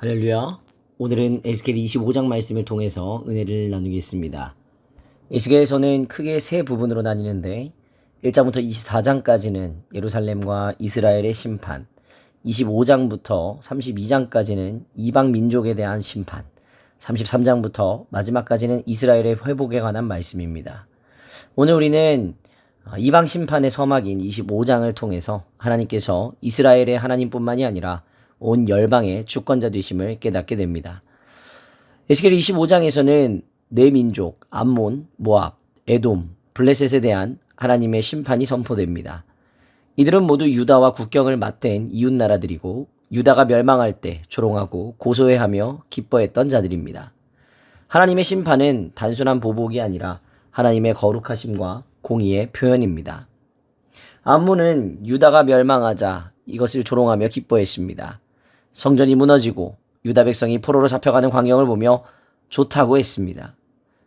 할렐루야. 오늘은 에스겔 25장 말씀을 통해서 은혜를 나누겠습니다. 에스겔에서는 크게 세 부분으로 나뉘는데 1장부터 24장까지는 예루살렘과 이스라엘의 심판, 25장부터 32장까지는 이방 민족에 대한 심판, 33장부터 마지막까지는 이스라엘의 회복에 관한 말씀입니다. 오늘 우리는 이방 심판의 서막인 25장을 통해서 하나님께서 이스라엘의 하나님뿐만이 아니라 온 열방의 주권자 되심을 깨닫게 됩니다. 에스겔 25장에서는 네 민족, 암몬, 모압, 에돔, 블레셋에 대한 하나님의 심판이 선포됩니다. 이들은 모두 유다와 국경을 맞댄 이웃나라들이고 유다가 멸망할 때 조롱하고 고소해하며 기뻐했던 자들입니다. 하나님의 심판은 단순한 보복이 아니라 하나님의 거룩하심과 공의의 표현입니다. 암몬은 유다가 멸망하자 이것을 조롱하며 기뻐했습니다. 성전이 무너지고 유다 백성이 포로로 잡혀가는 광경을 보며 좋다고 했습니다.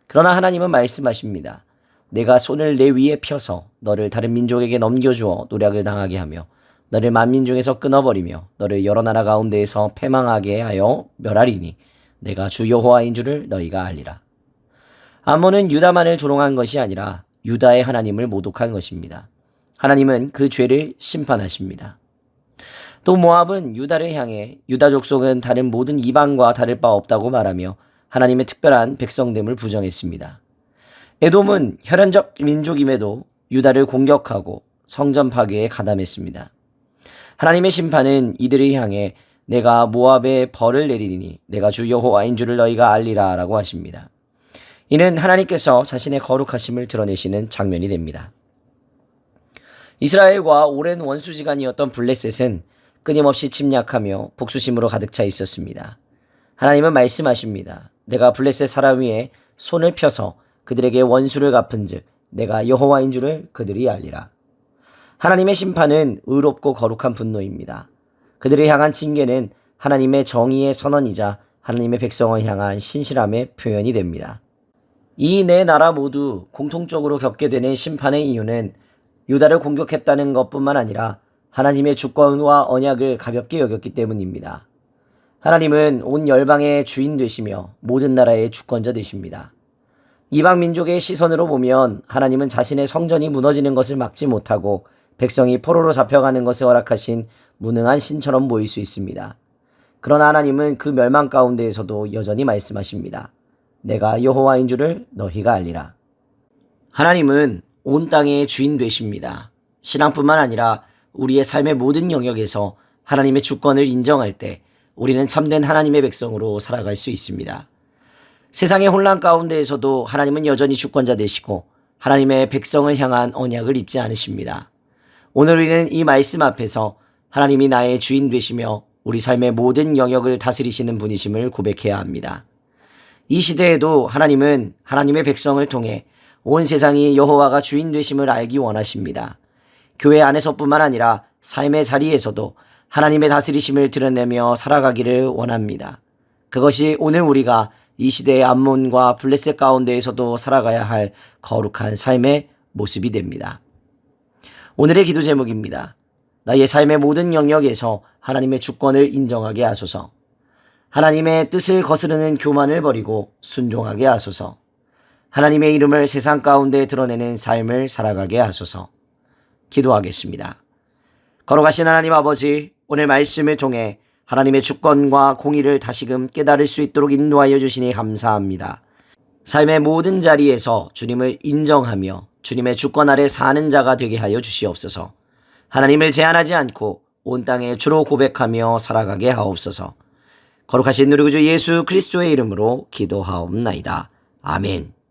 그러나 하나님은 말씀하십니다. 내가 손을 내 위에 펴서 너를 다른 민족에게 넘겨주어 노략을 당하게 하며 너를 만민 중에서 끊어버리며 너를 여러 나라 가운데에서 패망하게 하여 멸하리니 내가 주 여호와인 줄을 너희가 알리라. 암몬은 유다만을 조롱한 것이 아니라 유다의 하나님을 모독한 것입니다. 하나님은 그 죄를 심판하십니다. 또 모압은 유다를 향해 유다 족속은 다른 모든 이방과 다를 바 없다고 말하며 하나님의 특별한 백성됨을 부정했습니다. 에돔은 혈연적 민족임에도 유다를 공격하고 성전 파괴에 가담했습니다. 하나님의 심판은 이들을 향해 내가 모압에 벌을 내리니 내가 주 여호와인 줄을 너희가 알리라 라고 하십니다. 이는 하나님께서 자신의 거룩하심을 드러내시는 장면이 됩니다. 이스라엘과 오랜 원수지간이었던 블레셋은 끊임없이 침략하며 복수심으로 가득 차 있었습니다. 하나님은 말씀하십니다. 내가 블레셋 사람 위에 손을 펴서 그들에게 원수를 갚은 즉 내가 여호와인 줄을 그들이 알리라. 하나님의 심판은 의롭고 거룩한 분노입니다. 그들을 향한 징계는 하나님의 정의의 선언이자 하나님의 백성을 향한 신실함의 표현이 됩니다. 이 네 나라 모두 공통적으로 겪게 되는 심판의 이유는 유다를 공격했다는 것뿐만 아니라 하나님의 주권과 언약을 가볍게 여겼기 때문입니다. 하나님은 온 열방의 주인 되시며 모든 나라의 주권자 되십니다. 이방 민족의 시선으로 보면 하나님은 자신의 성전이 무너지는 것을 막지 못하고 백성이 포로로 잡혀가는 것을 허락하신 무능한 신처럼 보일 수 있습니다. 그러나 하나님은 그 멸망 가운데에서도 여전히 말씀하십니다. 내가 여호와인 줄을 너희가 알리라. 하나님은 온 땅의 주인 되십니다. 신앙뿐만 아니라 우리의 삶의 모든 영역에서 하나님의 주권을 인정할 때 우리는 참된 하나님의 백성으로 살아갈 수 있습니다. 세상의 혼란 가운데에서도 하나님은 여전히 주권자 되시고 하나님의 백성을 향한 언약을 잊지 않으십니다. 오늘 우리는 이 말씀 앞에서 하나님이 나의 주인 되시며 우리 삶의 모든 영역을 다스리시는 분이심을 고백해야 합니다. 이 시대에도 하나님은 하나님의 백성을 통해 온 세상이 여호와가 주인 되심을 알기 원하십니다. 교회 안에서뿐만 아니라 삶의 자리에서도 하나님의 다스리심을 드러내며 살아가기를 원합니다. 그것이 오늘 우리가 이 시대의 암몬과 블레셋 가운데에서도 살아가야 할 거룩한 삶의 모습이 됩니다. 오늘의 기도 제목입니다. 나의 삶의 모든 영역에서 하나님의 주권을 인정하게 하소서. 하나님의 뜻을 거스르는 교만을 버리고 순종하게 하소서. 하나님의 이름을 세상 가운데 드러내는 삶을 살아가게 하소서. 기도하겠습니다. 거룩하신 하나님 아버지, 오늘 말씀을 통해 하나님의 주권과 공의를 다시금 깨달을 수 있도록 인도하여 주시니 감사합니다. 삶의 모든 자리에서 주님을 인정하며 주님의 주권 아래 사는 자가 되게 하여 주시옵소서. 하나님을 제한하지 않고 온 땅에 주로 고백하며 살아가게 하옵소서. 거룩하신 우리 구주 예수 그리스도의 이름으로 기도하옵나이다. 아멘.